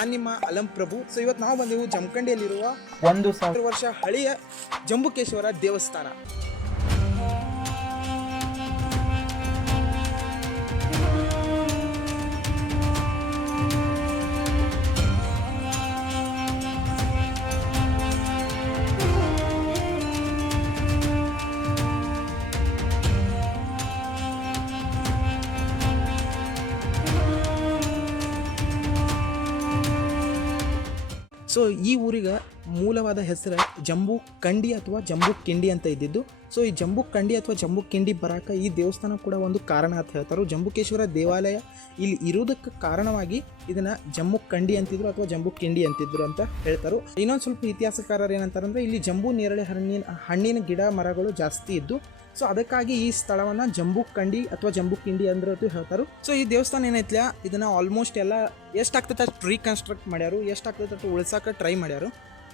ನಾನು ನಿಮ್ಮ ಅಲಂ ಪ್ರಭು. ಸೊ ಇವತ್ತು ನಾವು ಬಂದೆವು ಜಮಖಂಡಿಯಲ್ಲಿರುವ 1000 ವರ್ಷ ಹಳೆಯ ಜಂಬುಕೇಶ್ವರ ದೇವಸ್ಥಾನ. ಸೊ ಈ ಊರಿಗೆ ಮೂಲವಾದ ಹೆಸರು ಜಂಬೂ ಕಂಡಿ ಅಥವಾ ಜಂಬೂ ಕಿಂಡಿ ಅಂತ ಇದ್ದಿದ್ದು. ಸೊ ಈ ಜಂಬೂ ಕಂಡಿ ಅಥವಾ ಜಂಬೂ ಕಿಂಡಿ ಬರಾಕ ಈ ದೇವಸ್ಥಾನ ಕೂಡ ಒಂದು ಕಾರಣ ಅಂತ ಹೇಳ್ತಾರೆ. ಜಂಬುಕೇಶ್ವರ ದೇವಾಲಯ ಇಲ್ಲಿ ಇರೋದಕ್ಕೆ ಕಾರಣವಾಗಿ ಇದನ್ನ ಜಂಬೂ ಕಂಡಿ ಅಂತಿದ್ರು ಅಥವಾ ಜಂಬೂ ಕಿಂಡಿ ಅಂತಿದ್ರು ಅಂತ ಹೇಳ್ತಾರೆ. ಇನ್ನೊಂದು ಸ್ವಲ್ಪ ಇತಿಹಾಸಕಾರರು ಏನಂತಾರೆ ಅಂದರೆ ಇಲ್ಲಿ ಜಂಬೂ ನೇರಳೆ ಹಣ್ಣಿನ ಗಿಡ ಮರಗಳು ಜಾಸ್ತಿ ಇದ್ದು, ಸೊ ಅದಕ್ಕಾಗಿ ಈ ಸ್ಥಳವನ್ನ ಜಂಬೂ ಕಂಡಿ ಅಥವಾ ಜಂಬೂ ಕಿಂಡಿ ಅಂದ್ರೆ ಹೇಳ್ತಾರೆ. ಸೊ ಈ ದೇವಸ್ಥಾನ ಏನೈತ್ಲ ಇದನ್ನ ಆಲ್ಮೋಸ್ಟ್ ಎಲ್ಲ ಎಷ್ಟಾಗ್ತೈತೆ ಅಷ್ಟು ರೀಕನ್ಸ್ಟ್ರಕ್ಟ್ ಮಾಡ್ಯಾರು, ಎಷ್ಟಾಗ್ತೈತೆ ಅಷ್ಟು ಉಳ್ಸಕ್ಕೆ ಟ್ರೈ ಮಾಡ್ಯಾರು.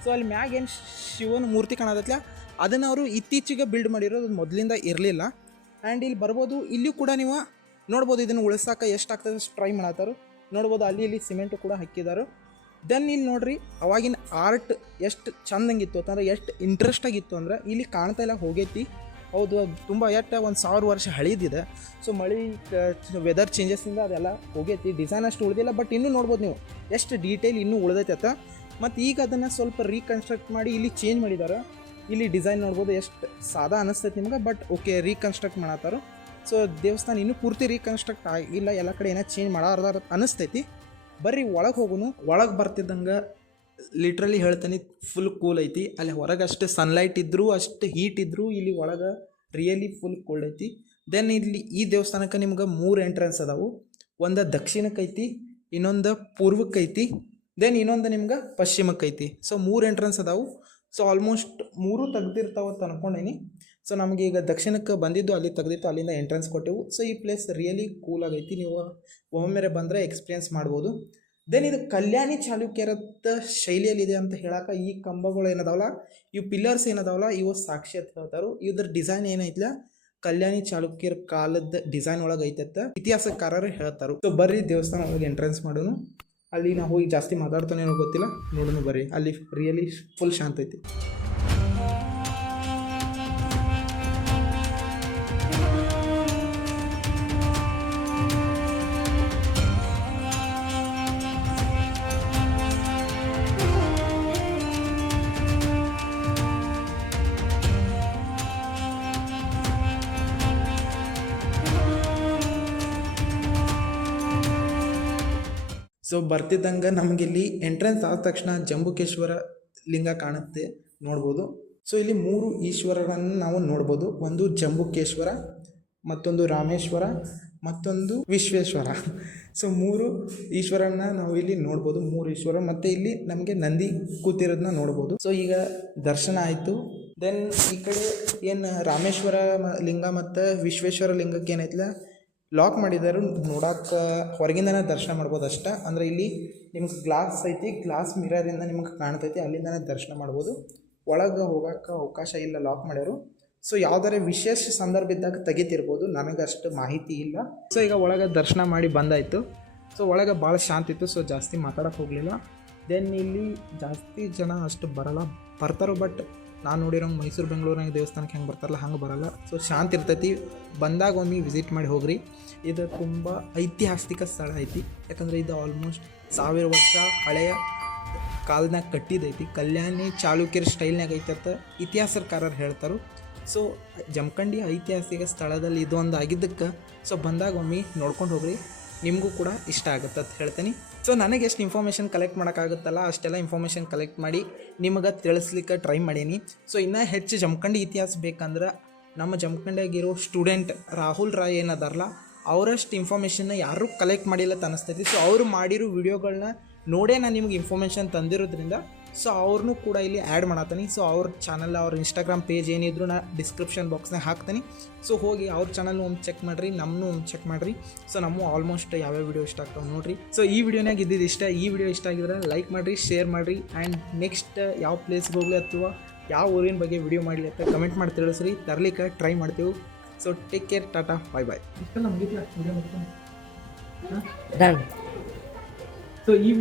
ಸೊ ಅಲ್ಲಿ ಮ್ಯಾಗ ಏನು ಶಿವನ ಮೂರ್ತಿ ಕಾಣತೈತ್ಲ ಅದನ್ನ ಅವರು ಇತ್ತೀಚೆಗೆ ಬಿಲ್ಡ್ ಮಾಡಿರೋದು, ಮೊದಲಿಂದ ಇರಲಿಲ್ಲ. ಆ್ಯಂಡ್ ಇಲ್ಲಿ ಬರ್ಬೋದು, ಇಲ್ಲಿಯೂ ಕೂಡ ನೀವು ನೋಡ್ಬೋದು ಇದನ್ನು ಉಳ್ಸಕ್ಕೆ ಎಷ್ಟಾಗ್ತದೆ ಅಷ್ಟು ಟ್ರೈ ಮಾಡತ್ತಾರು. ನೋಡ್ಬೋದು ಅಲ್ಲಿ ಇಲ್ಲಿ ಸಿಮೆಂಟು ಕೂಡ ಹಾಕಿದ್ದಾರೆ. ದೆನ್ ಇಲ್ಲಿ ನೋಡ್ರಿ ಅವಾಗಿನ ಆರ್ಟ್ ಎಷ್ಟು ಚಂದಂಗಿತ್ತು ಅಂತಂದ್ರೆ, ಎಷ್ಟು ಇಂಟ್ರೆಸ್ಟ್ ಆಗಿತ್ತು ಅಂದ್ರೆ ಇಲ್ಲಿ ಕಾಣ್ತಾ ಇಲ್ಲ ಹೋಗೈತಿ. ಹೌದು, ಅದು ತುಂಬ 1000 ವರ್ಷ ಹಳೀದಿದೆ. ಸೊ ಮಳೆ ವೆದರ್ ಚೇಂಜಸ್ಸಿಂದ ಅದೆಲ್ಲ ಹೋಗೈತಿ, ಡಿಸೈನ್ ಅಷ್ಟು ಉಳಿದಿಲ್ಲ. ಬಟ್ ಇನ್ನೂ ನೋಡ್ಬೋದು ನೀವು ಎಷ್ಟು ಡೀಟೇಲ್ ಇನ್ನೂ ಉಳಿದೈತೆ ಅಂತ. ಮತ್ತು ಈಗ ಅದನ್ನು ಸ್ವಲ್ಪ ರೀಕನ್ಸ್ಟ್ರಕ್ಟ್ ಮಾಡಿ ಇಲ್ಲಿ ಚೇಂಜ್ ಮಾಡಿದ್ದಾರೆ. ಇಲ್ಲಿ ಡಿಸೈನ್ ನೋಡ್ಬೋದು ಎಷ್ಟು ಸಾದಾ ಅನ್ನಿಸ್ತೈತೆ ನಿಮ್ಗೆ, ಬಟ್ ಓಕೆ ರೀಕನ್ಸ್ಟ್ರಕ್ಟ್ ಮಾಡತ್ತಾರ. ಸೊ ದೇವಸ್ಥಾನ ಇನ್ನೂ ಪೂರ್ತಿ ರೀಕನ್ಸ್ಟ್ರಕ್ಟ್ ಆಗಿಲ್ಲ, ಎಲ್ಲ ಕಡೆ ಏನೋ ಚೇಂಜ್ ಮಾಡಾರ್ದಾರ ಅನ್ನಿಸ್ತೈತಿ. ಬರ್ರಿ ಒಳಗೆ ಹೋಗುನು. ಒಳಗೆ ಬರ್ತಿದ್ದಂಗೆ ಲಿಟ್ರಲಿ ಹೇಳ್ತೀನಿ ಫುಲ್ ಕೂಲ್ ಐತಿ. ಅಲ್ಲಿ ಹೊರಗೆ ಅಷ್ಟು ಸನ್ಲೈಟ್ ಇದ್ದರೂ ಅಷ್ಟು ಹೀಟ್ ಇದ್ದರೂ ಇಲ್ಲಿ ಒಳಗೆ ರಿಯಲಿ ಫುಲ್ ಕೋಲ್ಡ್ ಐತಿ. ದೆನ್ ಇಲ್ಲಿ ಈ ದೇವಸ್ಥಾನಕ್ಕೆ ನಿಮ್ಗೆ 3 ಎಂಟ್ರೆನ್ಸ್ ಅದಾವು. ಒಂದು ದಕ್ಷಿಣಕ್ಕೈತಿ, ಇನ್ನೊಂದು ಪೂರ್ವಕ್ಕೈತಿ, ದೆನ್ ಇನ್ನೊಂದು ನಿಮ್ಗೆ ಪಶ್ಚಿಮಕ್ಕೈತಿ. ಸೊ 3 ಎಂಟ್ರೆನ್ಸ್ ಅದಾವು. So almost 3 ತೆಗ್ದಿರ್ತಾವತ್ತು ಅನ್ಕೊಂಡೇನಿ. ಸೊ ನಮಗೆ ಈಗ ದಕ್ಷಿಣಕ್ಕೆ ಬಂದಿದ್ದು ಅಲ್ಲಿ ತೆಗ್ದಿತ್ತು, ಅಲ್ಲಿಂದ ಎಂಟ್ರೆನ್ಸ್ ಕೊಟ್ಟೆವು. ಸೊ ಈ ಪ್ಲೇಸ್ ರಿಯಲಿ ಕೂಲ್ ಆಗೈತಿ, ನೀವು ಒಮ್ಮೆ ಬಂದರೆ ಎಕ್ಸ್ಪೀರಿಯನ್ಸ್ ಮಾಡ್ಬೋದು. ದೆನ್ ಇದು ಕಲ್ಯಾಣಿ ಚಾಲುಕ್ಯರದ ಶೈಲಿಯಲ್ಲಿದೆ ಅಂತ ಹೇಳಕ್ಕೆ ಈ ಕಂಬಗಳು ಏನದಾವಲ್ಲ, ಇವು ಪಿಲ್ಲರ್ಸ್ ಏನದಾವಲ್ಲ ಇವು ಸಾಕ್ಷಿ ಅಂತ ಹೇಳ್ತಾರೆ. ಇದ್ರ ಡಿಸೈನ್ ಏನೈತಿಲ್ಲ ಕಲ್ಯಾಣಿ ಚಾಲುಕ್ಯರ ಕಾಲದ ಡಿಸೈನ್ ಒಳಗೆ ಐತತ್ತ ಇತಿಹಾಸಕಾರರು ಹೇಳ್ತಾರೆ. ಸೊ ಬರ್ರಿ ದೇವಸ್ಥಾನ ಒಳಗೆ ಎಂಟ್ರೆನ್ಸ್ ಮಾಡೋನು. ಅಲ್ಲಿ ನಾವು ಹೋಗಿ ಜಾಸ್ತಿ ಮಾತಾಡ್ತಾನೆ ಏನೋ ಗೊತ್ತಿಲ್ಲ, ನೋಡೋಣ ಬರ್ರಿ. ಅಲ್ಲಿ ರಿಯಲಿ ಫುಲ್ ಶಾಂತ ಐತಿ. ಸೊ ಬರ್ತಿದ್ದಂಗೆ ನಮಗಿಲ್ಲಿ ಎಂಟ್ರೆನ್ಸ್ ಆದ ತಕ್ಷಣ ಜಂಬುಕೇಶ್ವರ ಲಿಂಗ ಕಾಣುತ್ತೆ, ನೋಡ್ಬೋದು. ಸೊ ಇಲ್ಲಿ 3 ಈಶ್ವರರನ್ನು ನಾವು ನೋಡ್ಬೋದು. ಒಂದು ಜಂಬುಕೇಶ್ವರ, ಮತ್ತೊಂದು ರಾಮೇಶ್ವರ, ಮತ್ತೊಂದು ವಿಶ್ವೇಶ್ವರ. ಸೊ 3 ಈಶ್ವರನ್ನ ನಾವು ಇಲ್ಲಿ ನೋಡ್ಬೋದು, 3 ಈಶ್ವರ. ಮತ್ತು ಇಲ್ಲಿ ನಮಗೆ ನಂದಿ ಕೂತಿರೋದನ್ನ ನೋಡ್ಬೋದು. ಸೊ ಈಗ ದರ್ಶನ ಆಯಿತು. ದೆನ್ ಈ ಕಡೆ ಏನು ರಾಮೇಶ್ವರ ಲಿಂಗ ಮತ್ತು ವಿಶ್ವೇಶ್ವರ ಲಿಂಗಕ್ಕೆ ಏನೈತಿಲ್ಲ ಲಾಕ್ ಮಾಡಿದ್ದಾರೆ, ನೋಡೋಕೆ ಹೊರಗಿಂದನೇ ದರ್ಶನ ಮಾಡ್ಬೋದು ಅಷ್ಟೇ. ಅಂದರೆ ಇಲ್ಲಿ ನಿಮ್ಗೆ ಗ್ಲಾಸ್ ಐತಿ, ಗ್ಲಾಸ್ ಮಿರರಿಂದ ನಿಮ್ಗೆ ಕಾಣ್ತೈತಿ, ಅಲ್ಲಿಂದನೇ ದರ್ಶನ ಮಾಡ್ಬೋದು. ಒಳಗೆ ಹೋಗೋಕೆ ಅವಕಾಶ ಇಲ್ಲ, ಲಾಕ್ ಮಾಡ್ಯಾರು. ಸೊ ಯಾವುದಾರ ವಿಶೇಷ ಸಂದರ್ಭ ಇದ್ದಾಗ ತೆಗಿತಿರ್ಬೋದು, ನನಗೆ ಅಷ್ಟು ಮಾಹಿತಿ ಇಲ್ಲ. ಸೊ ಈಗ ಒಳಗೆ ದರ್ಶನ ಮಾಡಿ ಬಂದಾಯಿತು. ಸೊ ಒಳಗೆ ಭಾಳ ಶಾಂತಿ ಇತ್ತು, ಸೊ ಜಾಸ್ತಿ ಮಾತಾಡೋಕೆ ಹೋಗಲಿಲ್ಲ. ದೆನ್ ಇಲ್ಲಿ ಜಾಸ್ತಿ ಜನ ಅಷ್ಟು ಬರಲ್ಲ, ಬರ್ತಾರೋ. ಬಟ್ ನಾನು ನೋಡಿರೋ ಮೈಸೂರು ಬೆಂಗಳೂರಿನಾಗ ದೇವಸ್ಥಾನಕ್ಕೆ ಹೆಂಗೆ ಬರ್ತಾರಲ್ಲ ಹಂಗೆ ಬರಲ್ಲ. ಸೊ ಶಾಂತಿ ಇರ್ತೈತಿ, ಬಂದಾಗ ಒಮ್ಮೆ ವಿಸಿಟ್ ಮಾಡಿ ಹೋಗ್ರಿ. ಇದು ತುಂಬ ಐತಿಹಾಸಿಕ ಸ್ಥಳ ಐತಿ, ಯಾಕಂದರೆ ಇದು ಆಲ್ಮೋಸ್ಟ್ 1000 ವರ್ಷ ಹಳೆಯ ಕಾಲನಾಗ ಕಟ್ಟಿದೈತಿ. ಕಲ್ಯಾಣಿ ಚಾಲುಕ್ಯರ ಸ್ಟೈಲ್ನಾಗ ಐತತ್ತ ಇತಿಹಾಸಕಾರರು ಹೇಳ್ತಾರೆ. ಸೊ ಜಮಖಂಡಿ ಐತಿಹಾಸಿಕ ಸ್ಥಳದಲ್ಲಿ ಇದು ಒಂದು ಆಗಿದ್ದಕ್ಕೆ ಸೊ ಬಂದಾಗ ಒಮ್ಮೆ ನೋಡ್ಕೊಂಡು ಹೋಗ್ರಿ, ನಿಮಗೂ ಕೂಡ ಇಷ್ಟ ಆಗುತ್ತೆ ಅಂತ ಹೇಳ್ತೀನಿ. ಸೊ ನನಗೆ ಎಷ್ಟು ಇನ್ಫಾರ್ಮೇಷನ್ ಕಲೆಕ್ಟ್ ಮಾಡೋಕ್ಕಾಗುತ್ತಲ್ಲ ಅಷ್ಟೆಲ್ಲ ಇನ್ಫಾರ್ಮೇಷನ್ ಕಲೆಕ್ಟ್ ಮಾಡಿ ನಿಮಗೆ ತಿಳಿಸ್ಲಿಕ್ಕೆ ಟ್ರೈ ಮಾಡೀನಿ. ಸೊ ಇನ್ನೂ ಹೆಚ್ಚು ಜಮಖಂಡಿ ಇತಿಹಾಸ ಬೇಕಂದ್ರೆ ನಮ್ಮ ಜಮಖಂಡಿಯಾಗಿರೋ ಸ್ಟೂಡೆಂಟ್ ರಾಹುಲ್ ರಾಯ್ ಏನದಾರಲ್ಲ ಅವರಷ್ಟು ಇನ್ಫಾರ್ಮೇಷನ್ನ ಯಾರೂ ಕಲೆಕ್ಟ್ ಮಾಡಿಲ್ಲ ಅಂತ ಅನಿಸ್ತೈತಿ. ಸೊ ಅವರು ಮಾಡಿರೋ ವಿಡಿಯೋಗಳನ್ನ ನೋಡೇ ನಾನು ನಿಮ್ಗೆ ಇನ್ಫಾರ್ಮೇಷನ್ ತಂದಿರೋದ್ರಿಂದ ಸೊ ಅವ್ರನ್ನೂ ಕೂಡ ಇಲ್ಲಿ ಆ್ಯಡ್ ಮಾಡತ್ತೀನಿ. ಸೊ ಅವ್ರ ಚಾನಲ್, ಅವ್ರ ಇನ್ಸ್ಟಾಗ್ರಾಮ್ ಪೇಜ್ ಏನಿದ್ರು ನಾನು ಡಿಸ್ಕ್ರಿಪ್ಷನ್ ಬಾಕ್ಸ್ನಾಗ ಹಾಕ್ತೀನಿ. ಸೊ ಹೋಗಿ ಅವ್ರ ಚಾನಲ್ನು ಒಂದು ಚೆಕ್ ಮಾಡಿರಿ, ನಮ್ಮನ್ನು ಒಂದು ಚೆಕ್ ಮಾಡಿರಿ. ಸೊ ನಮ್ಮ ಆಲ್ಮೋಸ್ಟ್ ಯಾವ್ಯಾವ ವಿಡಿಯೋ ಇಷ್ಟ ಆಗ್ತಾವೆ ನೋಡಿರಿ. ಸೊ ಈ ವಿಡಿಯೋನಾಗ ಇದ್ದಿದ್ದು ಇಷ್ಟ. ಈ ವಿಡಿಯೋ ಇಷ್ಟ ಆಗಿದ್ರೆ ಲೈಕ್ ಮಾಡಿರಿ, ಶೇರ್ ಮಾಡಿರಿ. ಆ್ಯಂಡ್ ನೆಕ್ಸ್ಟ್ ಯಾವ ಪ್ಲೇಸ್ಗೆ ಹೋಗಲಿ ಅಥವಾ ಯಾವ ಊರಿನ ಬಗ್ಗೆ ವಿಡಿಯೋ ಮಾಡಲಿ ಅಂತ ಕಮೆಂಟ್ ಮಾಡಿ ತಿಳಿಸ್ರಿ, ತರಲಿಕ್ಕೆ ಟ್ರೈ ಮಾಡ್ತೀವಿ. ಸೊ ಟೇಕ್ ಕೇರ್, ಟಾಟಾ, ಬಾಯ್ ಬಾಯ್. ಸೊ ಈ